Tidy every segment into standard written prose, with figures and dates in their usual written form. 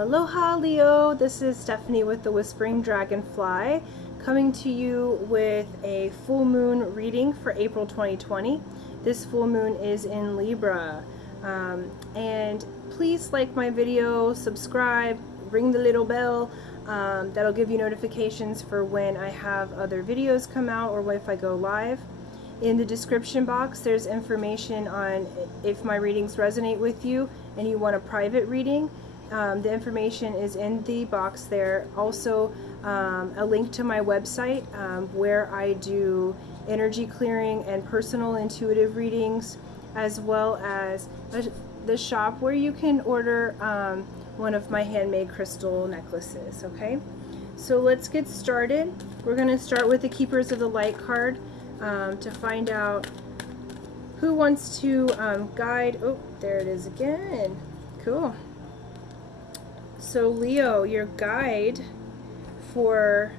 Aloha Leo, this is Stephanie with the Whispering Dragonfly coming to you with a full moon reading for April 2020. This full moon is in Libra. And please like my video, subscribe, ring the little bell. That'll give you notifications for when I have other videos come out or if I go live. In the description box there's information on if my readings resonate with you and you want a private reading. The information is in the box there. Also a link to my website where I do energy clearing and personal intuitive readings, as well as the shop where you can order one of my handmade crystal necklaces. Okay, so let's get started. We're going to start with the Keepers of the Light card to find out who wants to guide. Oh, there it is again. Cool. So Leo, your guide for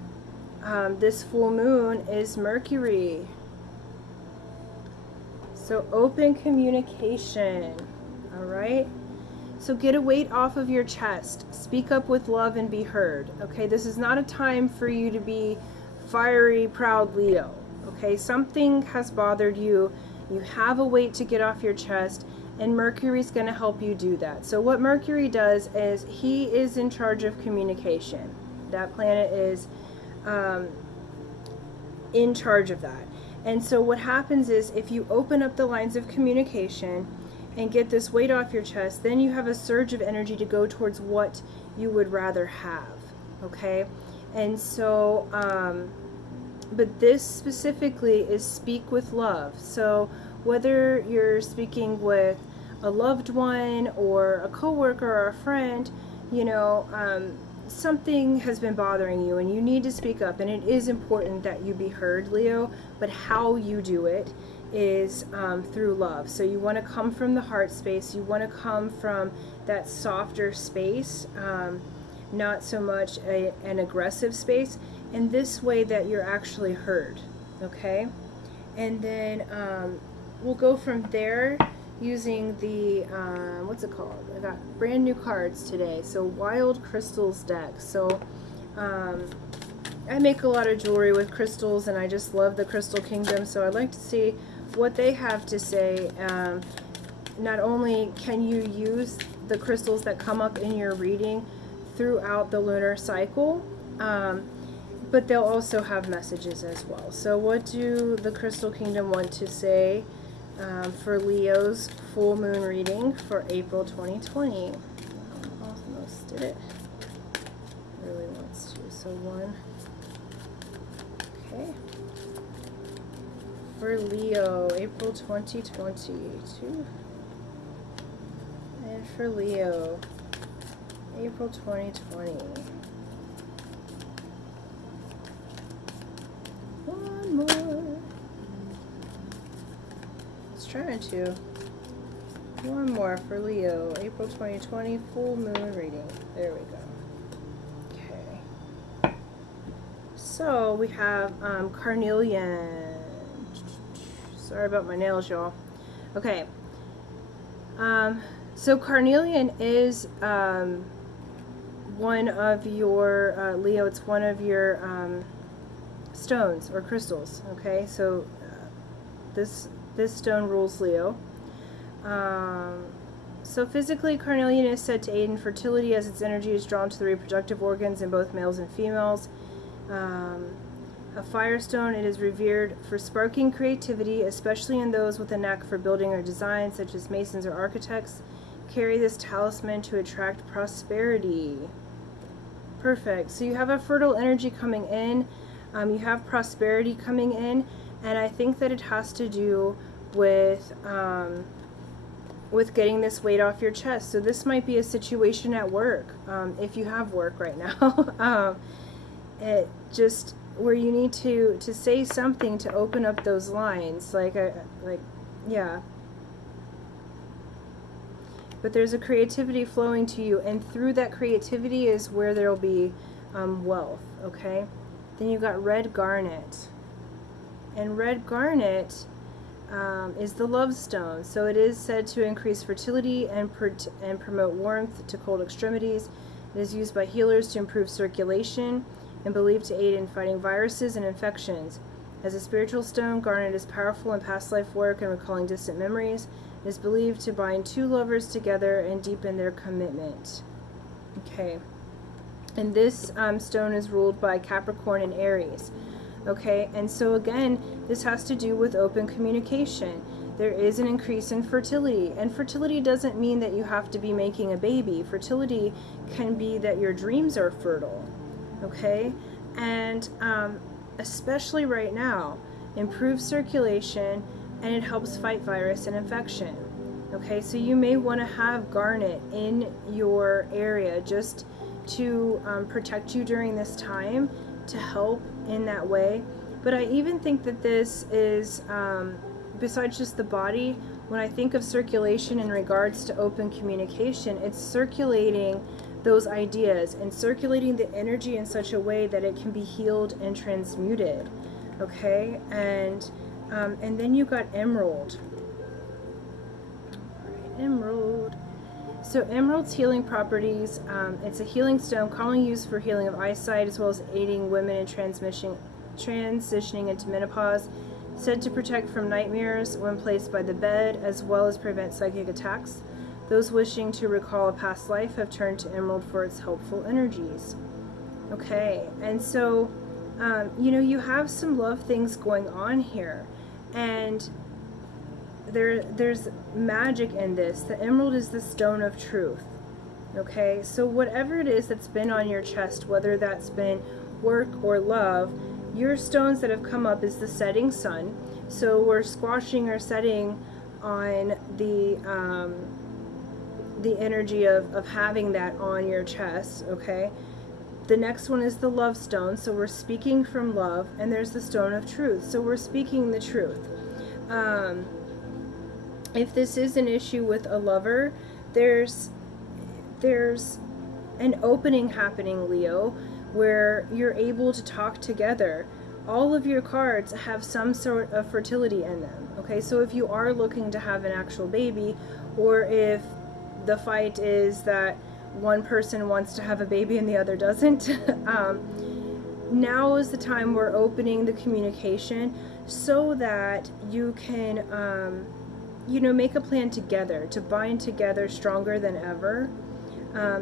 this full moon is Mercury. So open communication. All right. So get a weight off of your chest. Speak up with love and be heard. Okay, this is not a time for you to be fiery, proud Leo. Okay, something has bothered you. You have a weight to get off your chest, and Mercury's going to help you do that. So what Mercury does is he is in charge of communication. That planet is in charge of that. And so what happens is if you open up the lines of communication and get this weight off your chest, then you have a surge of energy to go towards what you would rather have. Okay? And so but this specifically is speak with love. So whether you're speaking with a loved one or a coworker or a friend, you know, something has been bothering you and you need to speak up, and it is important that you be heard, Leo, but how you do it is through love. So you want to come from the heart space, you want to come from that softer space, not so much an aggressive space, in this way that you're actually heard. Okay, and then we'll go from there using the what's it called? I got brand new cards today. So Wild Crystals deck. So I make a lot of jewelry with crystals, and I just love the Crystal Kingdom. So I'd like to see what they have to say. Not only can you use the crystals that come up in your reading throughout the lunar cycle, but they'll also have messages as well. So what do the Crystal Kingdom want to say for Leo's full moon reading for April 2020? Almost did it. Really wants to. So one. Okay. For Leo, April 2022. And for Leo, April 2020. One more. It's trying to. One more for Leo, April 2020, full moon reading. There we go. Okay. So we have carnelian. Sorry about my nails, y'all. Okay. So carnelian is one of your Leo. It's one of your stones or crystals. Okay, so this stone rules Leo. So physically, carnelian is said to aid in fertility as its energy is drawn to the reproductive organs in both males and females. A firestone, it is revered for sparking creativity, especially in those with a knack for building or design, such as masons or architects. Carry this talisman to attract prosperity. Perfect. So you have a fertile energy coming in. You have prosperity coming in, and I think that it has to do with getting this weight off your chest. So this might be a situation at work, if you have work right now. It just where you need to say something to open up those lines, yeah. But there's a creativity flowing to you, and through that creativity is where there'll be wealth. Okay. Then you got red garnet, and red garnet is the love stone. So it is said to increase fertility and promote warmth to cold extremities. It is used by healers to improve circulation and believed to aid in fighting viruses and infections. As a spiritual stone, garnet is powerful in past life work and recalling distant memories. It is believed to bind two lovers together and deepen their commitment. Okay. And this stone is ruled by Capricorn and Aries. Okay, and so again, this has to do with open communication. There is an increase in fertility, and fertility doesn't mean that you have to be making a baby. Fertility can be that your dreams are fertile. Okay, and especially right now, improves circulation, and it helps fight virus and infection. Okay, so you may want to have garnet in your area just to protect you during this time, to help in that way. But I even think that this is, besides just the body, when I think of circulation in regards to open communication, it's circulating those ideas and circulating the energy in such a way that it can be healed and transmuted. Okay, and then you got emerald. All right, emerald. So emerald's healing properties, it's a healing stone commonly used for healing of eyesight as well as aiding women in transitioning into menopause, said to protect from nightmares when placed by the bed as well as prevent psychic attacks. Those wishing to recall a past life have turned to emerald for its helpful energies. Okay, and so, you have some love things going on here, and there's magic in this. The emerald is the stone of truth. Okay, so whatever it is that's been on your chest, whether that's been work or love, your stones that have come up is the setting sun. So we're squashing or setting on the energy of having that on your chest. Okay, the next one is the love stone, so we're speaking from love, and there's the stone of truth, so we're speaking the truth. If this is an issue with a lover, there's an opening happening, Leo, where you're able to talk together. All of your cards have some sort of fertility in them. Okay, so if you are looking to have an actual baby, or if the fight is that one person wants to have a baby and the other doesn't, now is the time we're opening the communication so that you can make a plan together to bind together stronger than ever.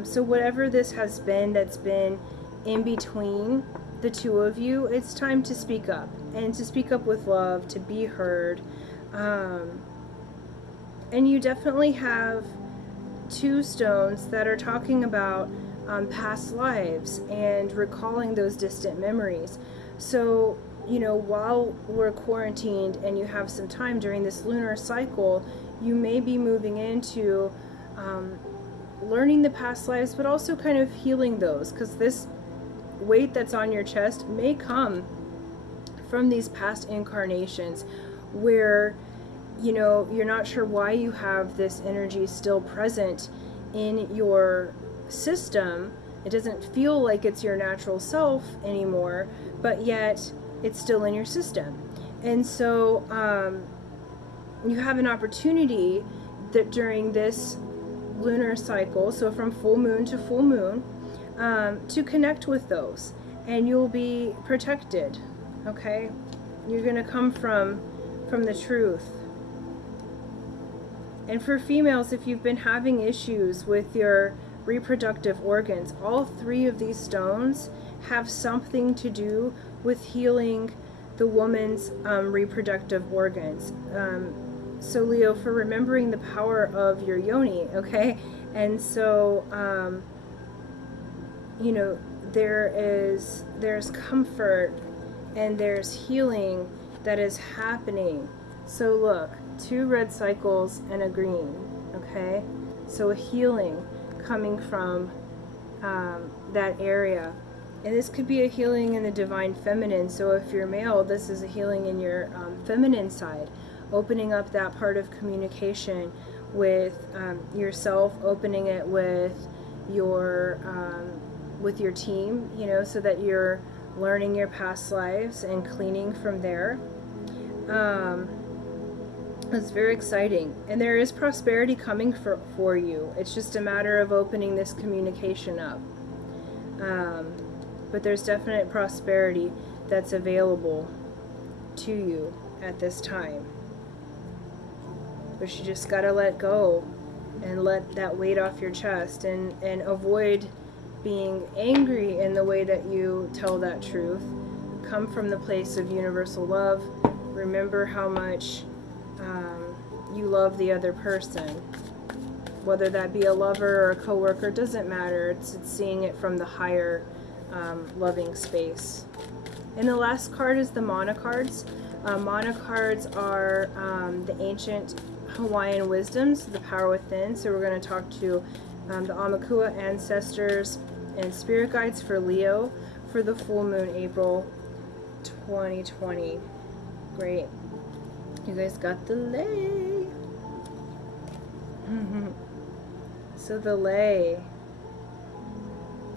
So whatever this has been that's been in between the two of you, it's time to speak up, and to speak up with love, to be heard. And you definitely have two stones that are talking about past lives and recalling those distant memories. So while we're quarantined and you have some time during this lunar cycle, you may be moving into learning the past lives, but also kind of healing those, because this weight that's on your chest may come from these past incarnations where you're not sure why you have this energy still present in your system. It doesn't feel like it's your natural self anymore, but yet it's still in your system. And so you have an opportunity that during this lunar cycle, so from full moon to full moon, to connect with those, and you'll be protected. Okay, you're going to come from the truth. And for females, if you've been having issues with your reproductive organs, all three of these stones have something to do with healing the woman's reproductive organs. So Leo, for remembering the power of your yoni, okay? And so, there's comfort and there's healing that is happening. So look, 2 red cycles and a green, okay? So a healing coming from that area. And this could be a healing in the divine feminine. So if you're male, this is a healing in your feminine side, opening up that part of communication with yourself, opening it with your team, so that you're learning your past lives and cleaning from there. It's very exciting, and there is prosperity coming for you. It's just a matter of opening this communication up. But there's definite prosperity that's available to you at this time. But you just gotta let go and let that weight off your chest, and avoid being angry in the way that you tell that truth. Come from the place of universal love. Remember how much you love the other person. Whether that be a lover or a coworker, doesn't matter. It's seeing it from the higher loving space. And the last card is the Mana cards. Mana cards are the ancient Hawaiian wisdoms, the power within. So we're going to talk to the Amakua ancestors and spirit guides for Leo for the full moon, April 2020. Great. You guys got the lay. So the lay.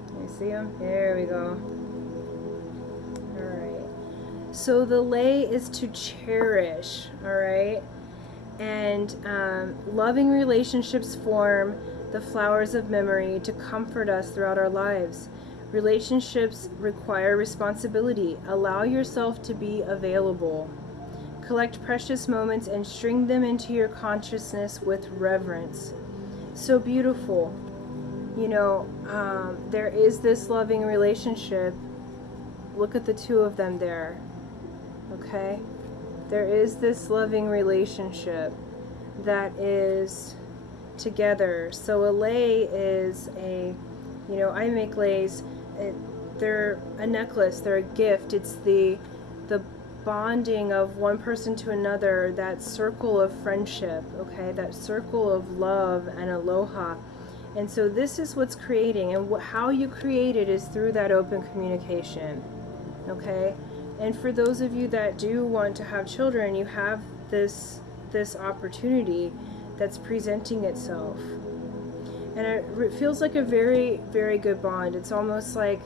Can you see them? There we go. Alright. So the lay is to cherish, alright? And loving relationships form the flowers of memory to comfort us throughout our lives. Relationships require responsibility. Allow yourself to be available. Collect precious moments and string them into your consciousness with reverence. So beautiful. You know, there is this loving relationship. Look at the two of them there. Okay? There is this loving relationship that is together. So a lei is a, you know, I make leis. They're a necklace. They're a gift. It's the bonding of one person to another, that circle of friendship, okay, that circle of love and aloha. And so this is what's creating, and how you create it is through that open communication, okay? And for those of you that do want to have children, you have this opportunity that's presenting itself. And it feels like a very, very good bond. It's almost like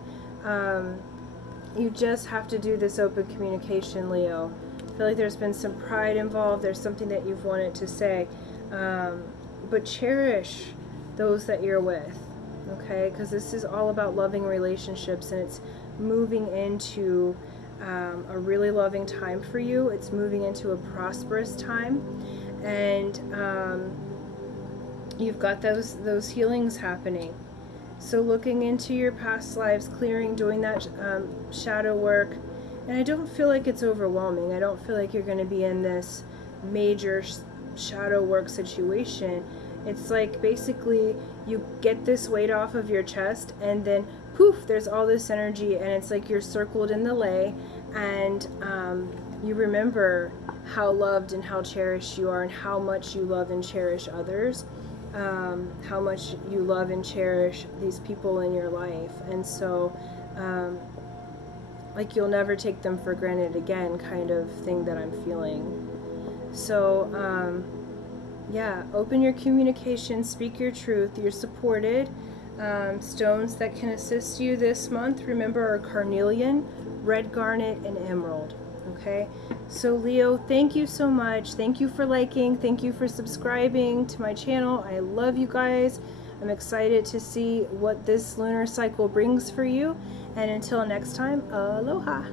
you just have to do this open communication, Leo. I feel like there's been some pride involved. There's something that you've wanted to say. But cherish those that you're with, okay? Because this is all about loving relationships, and it's moving into a really loving time for you. It's moving into a prosperous time. And you've got those healings happening. So looking into your past lives, clearing, doing that shadow work. And I don't feel like it's overwhelming. I don't feel like you're going to be in this major shadow work situation. It's like basically you get this weight off of your chest, and then poof, there's all this energy, and it's like you're circled in the lei, and you remember how loved and how cherished you are, and how much you love and cherish others. How much you love and cherish these people in your life. And so like you'll never take them for granted again, kind of thing that I'm feeling. So yeah, open your communication, speak your truth. You're supported. Stones that can assist you this month, remember, are carnelian, red garnet, and emerald. Okay, so Leo, thank you so much. Thank you for liking. Thank you for subscribing to my channel. I love you guys. I'm excited to see what this lunar cycle brings for you. And until next time, aloha.